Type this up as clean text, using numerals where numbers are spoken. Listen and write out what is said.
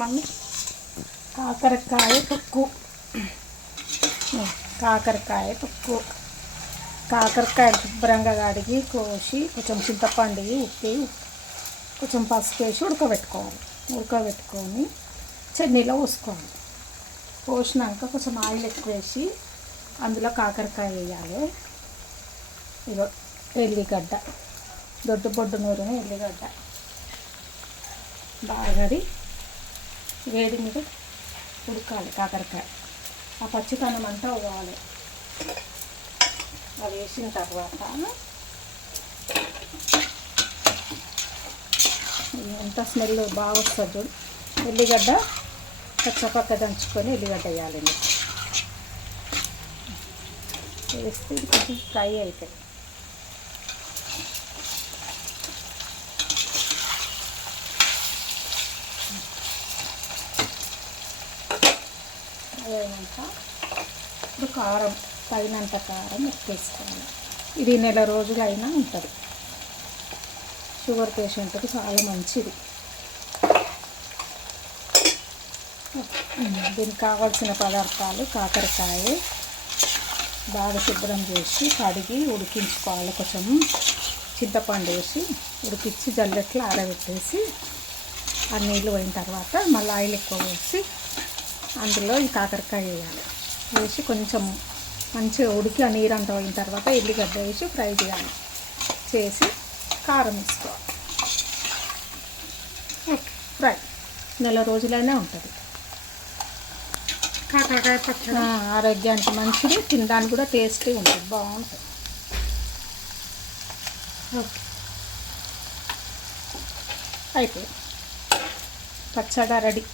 Mummy కాకరకాయ తొక్కు కాకరకాయ తొక్కు కాకరకాయలు శుభ్రంగా కడిగి కోసి కొంచెం చింతపండు ఉప్పి కొంచెం పసుపు వేసి ఉడకబెట్టుకొని చట్నీలో పోసుకోవాలి. పోసినాక కొంచెం ఆయిల్ ఎక్కువ వేసి అందులో కాకరకాయ వేయాలి. ఇగో ఎల్లిగడ్డ దొడ్డు పొడ్డు నూరిన ఎల్లిగడ్డ బాగా వేడి మీద ఉడకాలి. కాకరకాయ ఆ పచ్చితనం అంతా పోవాలి. అది వేసిన తర్వాత ఎంత స్మెల్ బాగా వస్తుంది చూడు. ఎల్లిగడ్డ పచ్చపక్క దంచుకొని ఎల్లిగడ్డ వేయాలండి. వేస్తే ఇది కొంచెం ఫ్రై అవుతాయి. అయినాక ఇప్పుడు కారం తగినంత కారం ఎక్కేసుకోవాలి. ఇది నెల రోజులైనా ఉంటుంది. షుగర్ పేషెంట్కి చాలా మంచిది. దీనికి కావాల్సిన పదార్థాలు కాకరకాయ బాగా శుభ్రం చేసి కడిగి ఉడికించుకోవాలి. కొంచెం చింతపండు వేసి ఉడికించి జల్లెట్లు ఆరబెట్టేసి ఆ నీళ్ళు పోయిన తర్వాత మళ్ళీ ఆయిల్ ఎక్కువ వేసి అందులో ఈ కాకరకాయ వేయాలి. వేసి కొంచెం మంచిగా ఉడికి ఆ నీరు అంతా పోయిన తర్వాత ఎల్లిగడ్డ వేసి ఫ్రై చేయాలి. చేసి కారం వేసుకోవాలి. ఓకే, ఫ్రై నెల రోజులైనా ఉంటుంది. కాకరకాయ పచ్చడి ఆరోగ్యానికి మంచిది, తినడానికి కూడా టేస్టీ ఉంటుంది, బాగుంటుంది. ఓకే, అయిపోయింది పచ్చడి రెడీ.